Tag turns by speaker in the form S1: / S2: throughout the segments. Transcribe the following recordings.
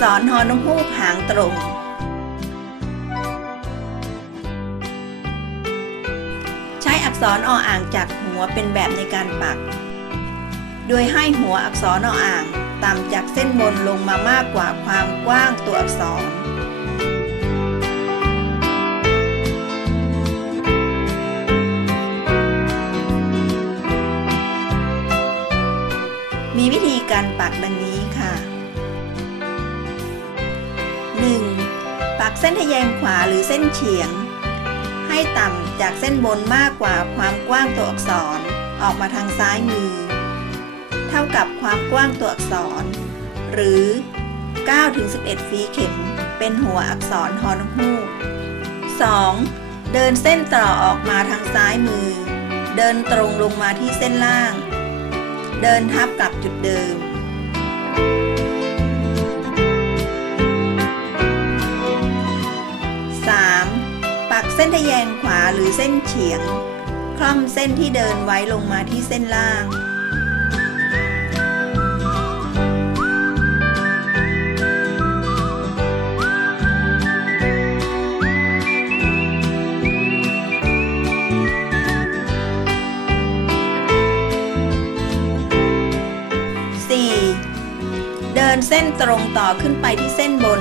S1: ษรฮอนฮูกหางตรง ใช้อักษรออ่างจากหัวเป็นแบบในการปัก โดยให้หัวอักษรออ่างต่ำจากเส้นบนลงมามากกว่าความกว้างตัวอักษรมีวิธีการปักดังนี้ ปักเส้นทะแยงขวาหรือเส้นเฉียง ให้ต่ำจากเส้นบนมากกว่าความกว้างตัวอักษรออกมาทางซ้ายมือ เท่ากับความกว้างตัวอักษร หรือ 9-11 ฟีเข็ม เป็นหัวอักษรฮอนฮูก 2. เดินเส้นต่อออกมาทางซ้ายมือ เดินตรงลงมาที่เส้นล่าง เดินทับกับจุดเดิม หรือเส้นเฉียง คล่อมเส้นที่เดินไว้ลงมาที่เส้นล่าง 4. เดินเส้นตรงต่อขึ้นไปที่เส้นบน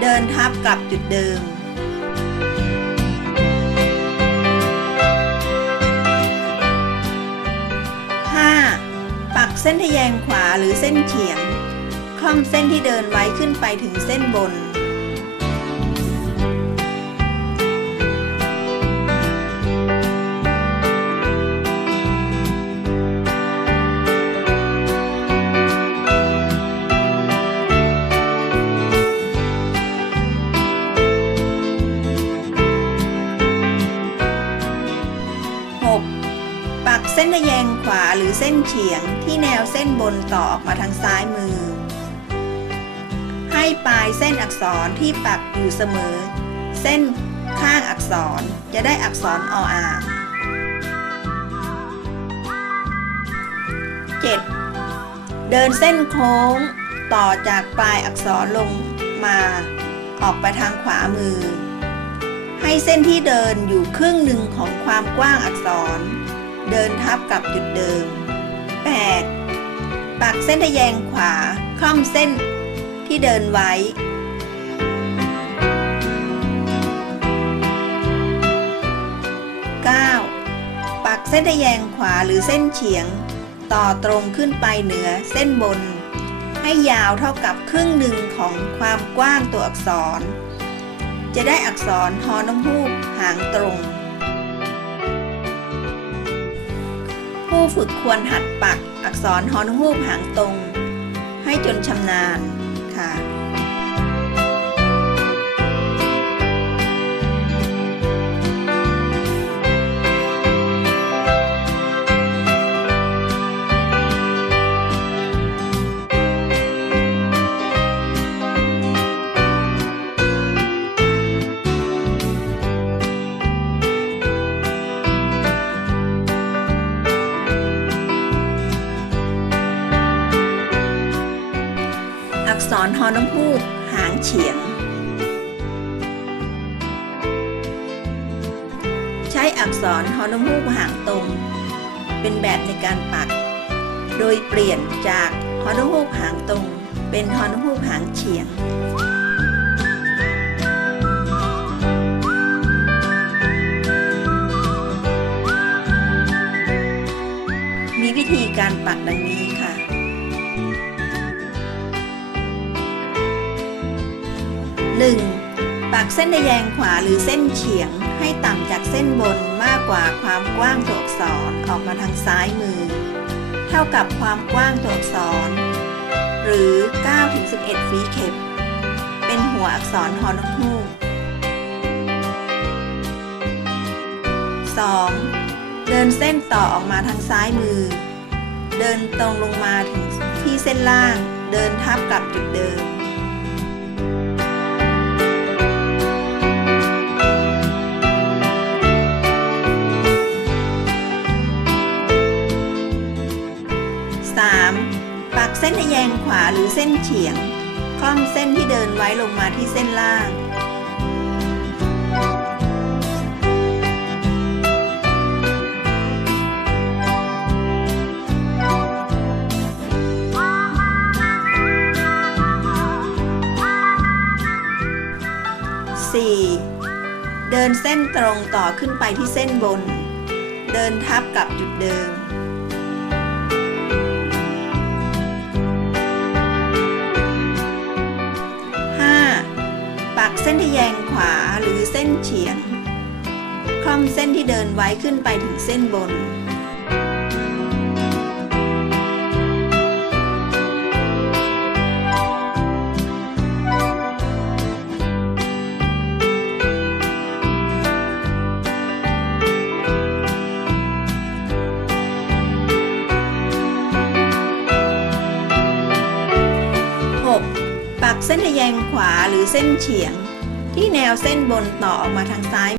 S1: เดินทับกับจุดเดิม ส้นทะแยงขวาหรือเส้นเฉียง คล่อมเส้นที่เดินไว้ขึ้นไปถึงเส้นบน เส้นเฉียงที่แนวเส้นบนต่อออกมาทางซ้ายมือ ให้ปลายเส้นอักษรที่ปักอยู่เสมอ เส้นข้างอักษรจะได้อักษรออ่าง 7. เดินเส้นโค้งต่อจากปลายอักษรลงมาออกไปทางขวามือ ให้เส้นที่เดินอยู่ครึ่งหนึ่งของความกว้างอักษร เดินทับกับจุดเดิม 8. ปักเส้นทะแยงขวาคล่อมเส้นที่เดินไว้ 9. ปักเส้นทะแยงขวาหรือเส้นเฉียง ต่อตรงขึ้นไปเหนือเส้นบน ให้ยาวเท่ากับครึ่งหนึ่งของความกว้างตัวอักษร จะได้อักษรฮอนกฮูกหางตรง ผู้ฝึกควรหัดปักอักษรฮอนฮูกหางตรง ให้จนชำนาญค่ะ อนฮอน้ำพูกหางเฉียง ใช้อักษรฮอน้ำพูกหางตรง เป็นแบบในการปัก โดยเปลี่ยนจากฮอน้ำพูกหางตรง เป็นฮอน้ำพูกหางเฉียง 1. ปักเส้นทะแยงขวาหรือเส้นเฉียงให้ต่ำจากเส้นบนมากกว่าความกว้างตัวอักษรออกมาทางซ้ายมือ เท่ากับความกว้างตัวอักษร หรือ 9-11 ฟีเข็มเป็นหัวอักษรฮอนกฮูก 2. เดินเส้นต่อออกมาทางซ้ายมือ เดินตรงลงมาถึงที่เส้นล่าง เดินทับกับจุดเดิม ส้นทะแยงขวาหรือเส้นเฉียงคล่อมล่อมเส้นที่เดินไว้ลงมาที่เส้นล่าง 4. เดินเส้นตรงต่อขึ้นไปที่เส้นบน เดินทับกับจุดเดิม กเส้นทะแยงขวาหรือเส้นเฉียง คล่อมเส้นที่เดินไว้ขึ้นไปถึงเส้นบน เส้นทแยงขวาหรือเส้นเฉียง ที่แนวเส้นบนต่อออกมาทางซ้าย